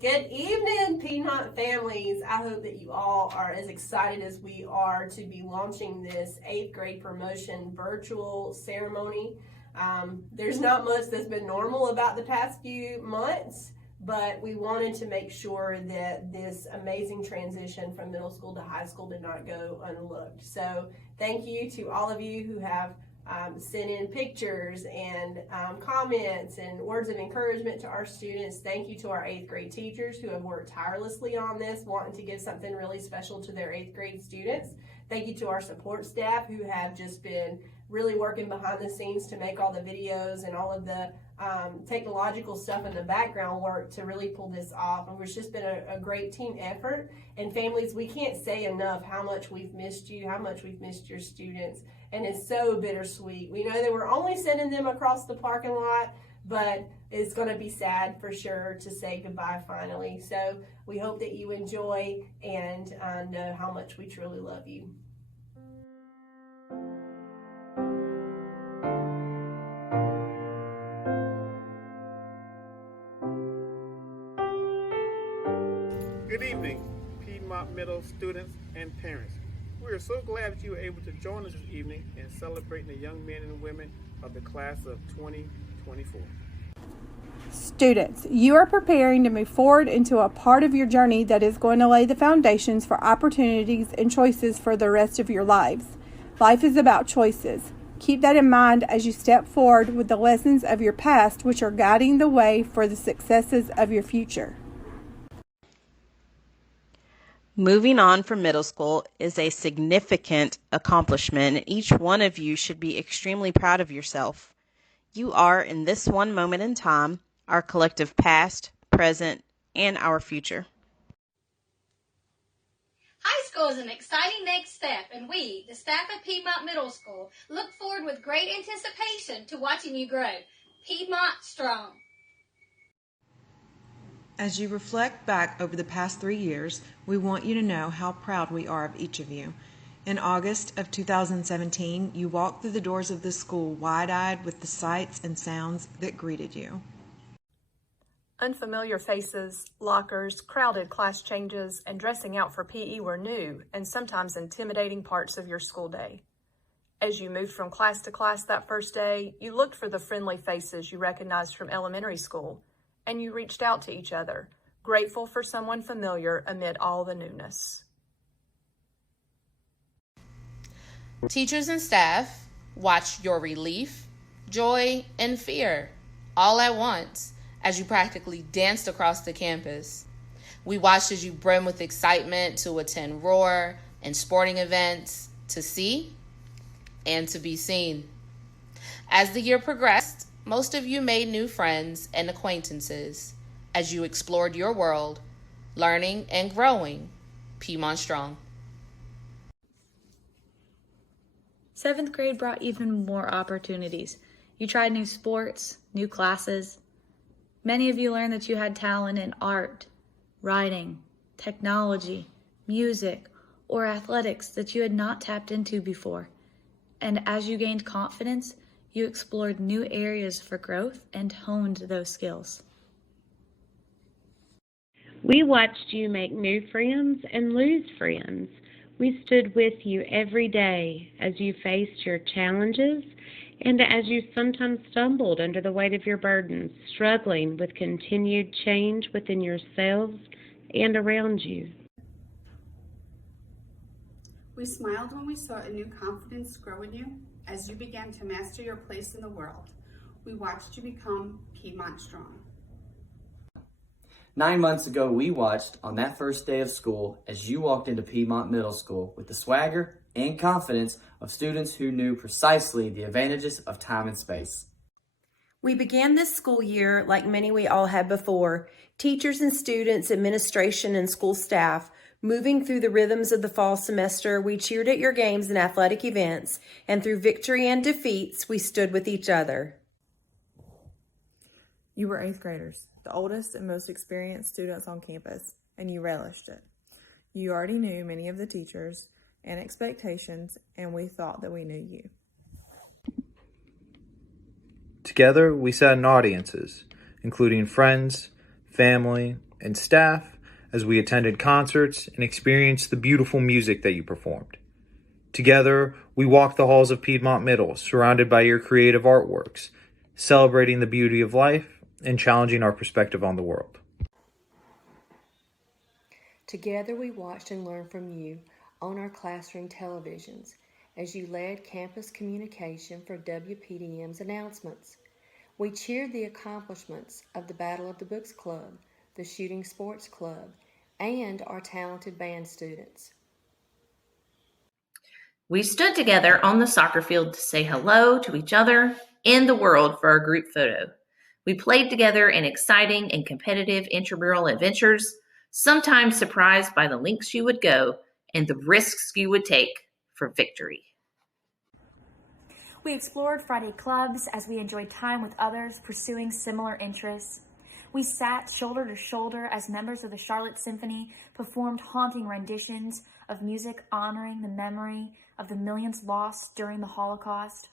Good evening, Piedmont families. I hope that you all are as excited as we are to be launching this 8th grade promotion virtual ceremony. There's not much that's been normal about the past few months, but we wanted to make sure that this amazing transition from middle school to high school did not go unlooked. So thank you to all of you who have sent in pictures and comments and words of encouragement to our students. Thank you to our 8th grade teachers who have worked tirelessly on this, wanting to give something really special to their 8th grade students. Thank you to our support staff who have just been really working behind the scenes to make all the videos and all of the technological stuff in the background work to really pull this off. And it's just been a great team effort. And families, we can't say enough how much we've missed you, how much we've missed your students. And it's so bittersweet. We know that we're only sending them across the parking lot, but it's going to be sad for sure to say goodbye finally. So we hope that you enjoy and know how much we truly love you. Good evening, Piedmont Middle students and parents. We are so glad that you were able to join us this evening in celebrating the young men and women of the class of 2024. Students, you are preparing to move forward into a part of your journey that is going to lay the foundations for opportunities and choices for the rest of your lives. Life is about choices. Keep that in mind as you step forward with the lessons of your past, which are guiding the way for the successes of your future. Moving on from middle school is a significant accomplishment, and each one of you should be extremely proud of yourself. You are, in this one moment in time, our collective past, present, and our future. High school is an exciting next step, and we, the staff at Piedmont Middle School, look forward with great anticipation to watching you grow. Piedmont Strong. As you reflect back over the past 3 years, we want you to know how proud we are of each of you. In August of 2017, you walked through the doors of the school wide-eyed with the sights and sounds that greeted you. Unfamiliar faces, lockers, crowded class changes, and dressing out for PE were new and sometimes intimidating parts of your school day. As you moved from class to class that first day, you looked for the friendly faces you recognized from elementary school, and you reached out to each other, grateful for someone familiar amid all the newness. Teachers and staff watched your relief, joy, and fear all at once as you practically danced across the campus. We watched as you brimmed with excitement to attend Roar and sporting events, to see and to be seen. As the year progressed, most of you made new friends and acquaintances as you explored your world, learning and growing Piedmont Strong. 7th grade brought even more opportunities. You tried new sports, new classes. Many of you learned that you had talent in art, writing, technology, music, or athletics that you had not tapped into before. And as you gained confidence, you explored new areas for growth and honed those skills. We watched you make new friends and lose friends. We stood with you every day as you faced your challenges and as you sometimes stumbled under the weight of your burdens, struggling with continued change within yourselves and around you. We smiled when we saw a new confidence grow in you as you began to master your place in the world. We watched you become Piedmont Strong. 9 months ago, we watched on that first day of school as you walked into Piedmont Middle School with the swagger and confidence of students who knew precisely the advantages of time and space. We began this school year like many we all had before, teachers and students, administration, and school staff. Moving through the rhythms of the fall semester, we cheered at your games and athletic events, and through victory and defeats, we stood with each other. You were 8th graders, the oldest and most experienced students on campus, and you relished it. You already knew many of the teachers and expectations, and we thought that we knew you. Together, we sat in audiences, including friends, family, and staff as we attended concerts and experienced the beautiful music that you performed. Together, we walked the halls of Piedmont Middle, surrounded by your creative artworks, celebrating the beauty of life and challenging our perspective on the world. Together, we watched and learned from you on our classroom televisions as you led campus communication for WPDM's announcements. We cheered the accomplishments of the Battle of the Books Club, the Shooting Sports Club, and our talented band students. We stood together on the soccer field to say hello to each other and the world for our group photo. We played together in exciting and competitive intramural adventures, sometimes surprised by the lengths you would go and the risks you would take for victory. We explored Friday clubs as we enjoyed time with others pursuing similar interests. We sat shoulder to shoulder as members of the Charlotte Symphony performed haunting renditions of music honoring the memory of the millions lost during the Holocaust.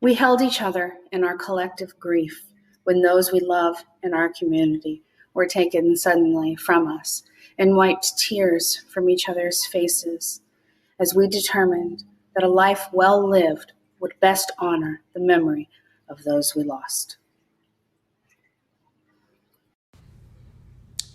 We held each other in our collective grief when those we love in our community were taken suddenly from us and wiped tears from each other's faces as we determined that a life well lived would best honor the memory of those we lost.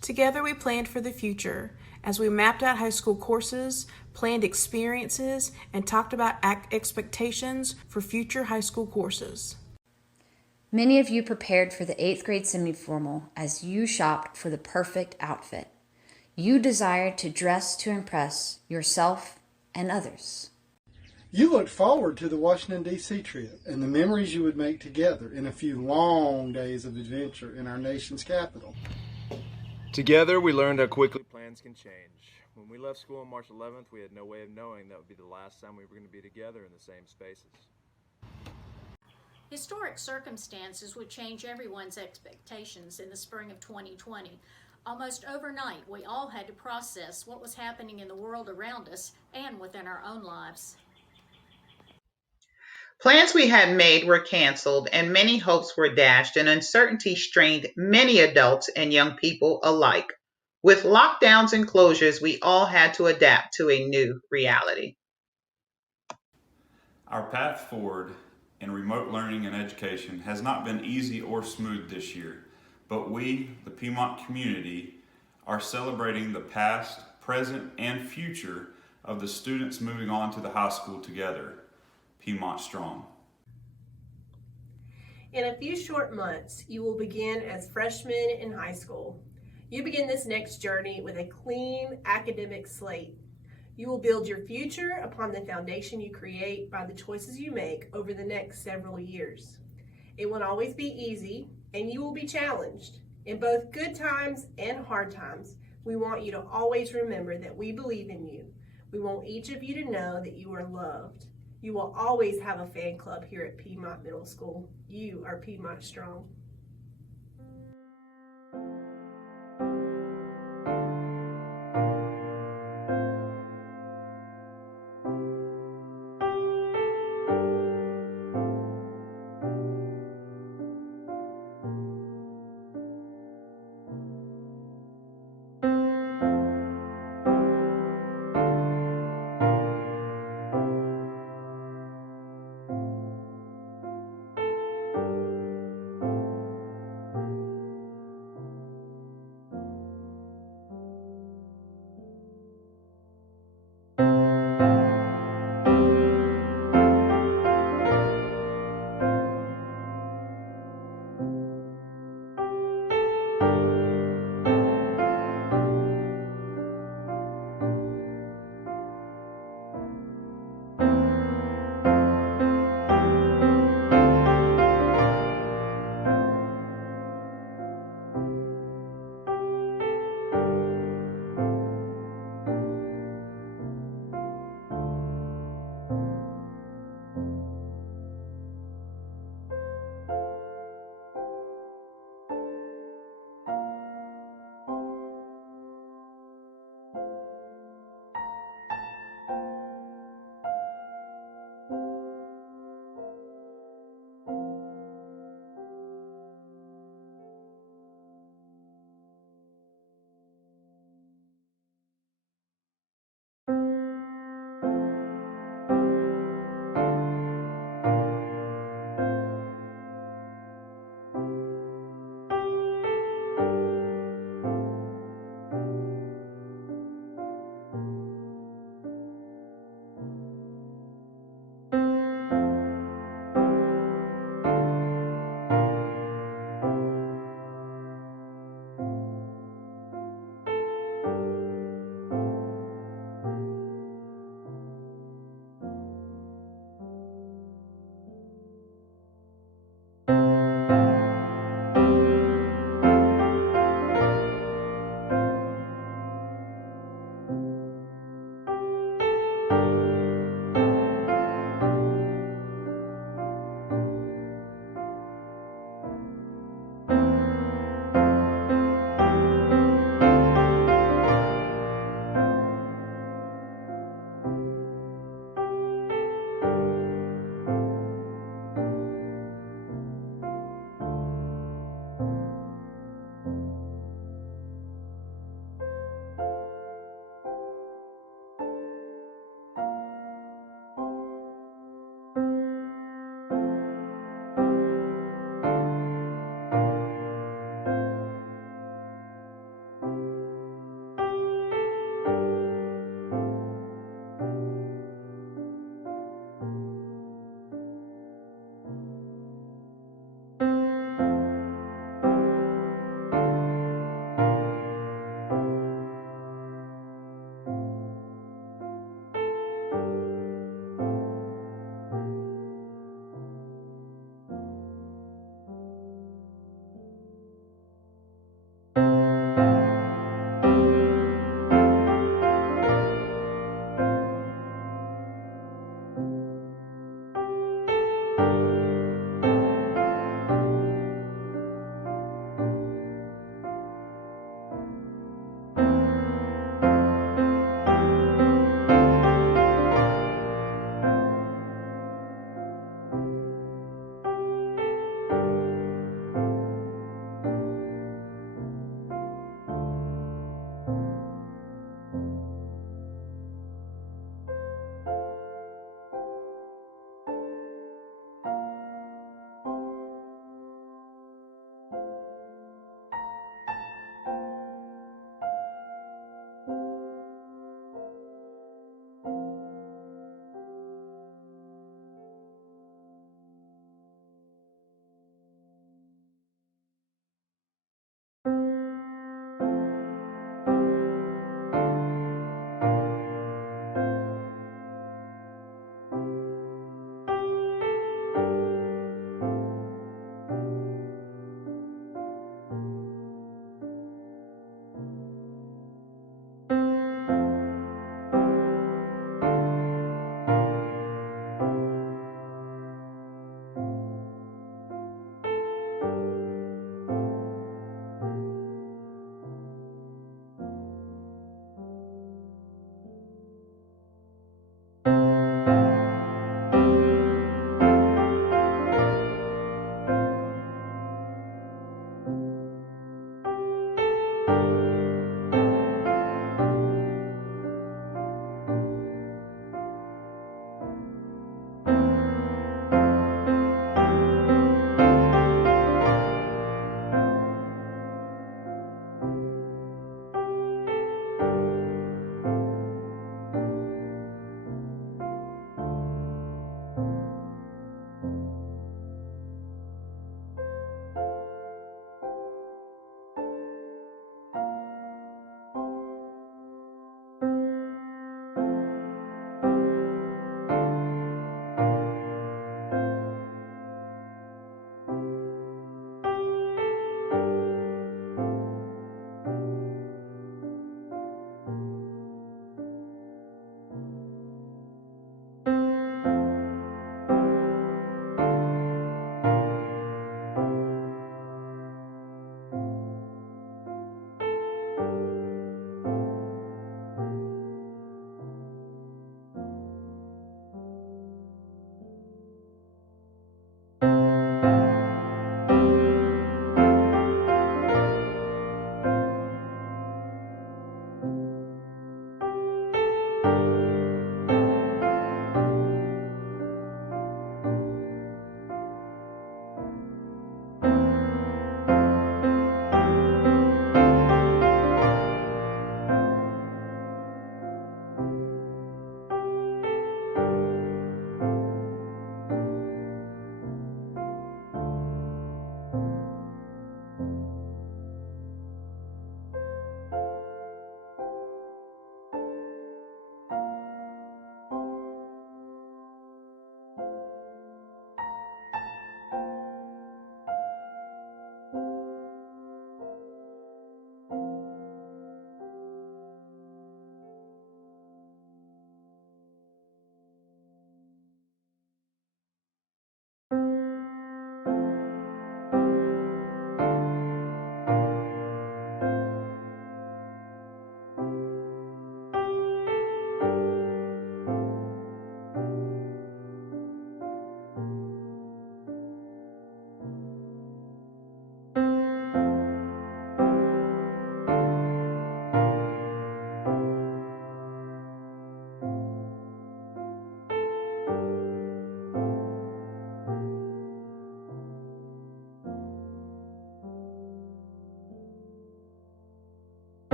Together we planned for the future as we mapped out high school courses, planned experiences, and talked about expectations for future high school courses. Many of you prepared for the 8th grade semi-formal as you shopped for the perfect outfit. You desired to dress to impress yourself and others. You looked forward to the Washington, D.C. trip and the memories you would make together in a few long days of adventure in our nation's capital. Together, we learned how quickly plans can change. When we left school on March 11th, we had no way of knowing that would be the last time we were going to be together in the same spaces. Historic circumstances would change everyone's expectations in the spring of 2020. Almost overnight, we all had to process what was happening in the world around us and within our own lives. Plans we had made were canceled, and many hopes were dashed, and uncertainty strained many adults and young people alike. With lockdowns and closures, we all had to adapt to a new reality. Our path forward in remote learning and education has not been easy or smooth this year, but we, the Piedmont community, are celebrating the past, present, and future of the students moving on to the high school together. Piedmont Strong. In a few short months, you will begin as freshmen in high school. You begin this next journey with a clean academic slate. You will build your future upon the foundation you create by the choices you make over the next several years. It won't always be easy, and you will be challenged. In both good times and hard times, we want you to always remember that we believe in you. We want each of you to know that you are loved. You will always have a fan club here at Piedmont Middle School. You are Piedmont Strong.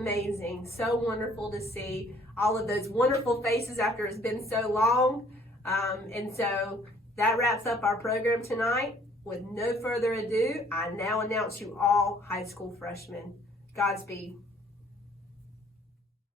amazing, so wonderful to see all of those wonderful faces after it's been so long. And so that wraps up our program tonight. With no further ado, I now announce you all high school freshmen. Godspeed.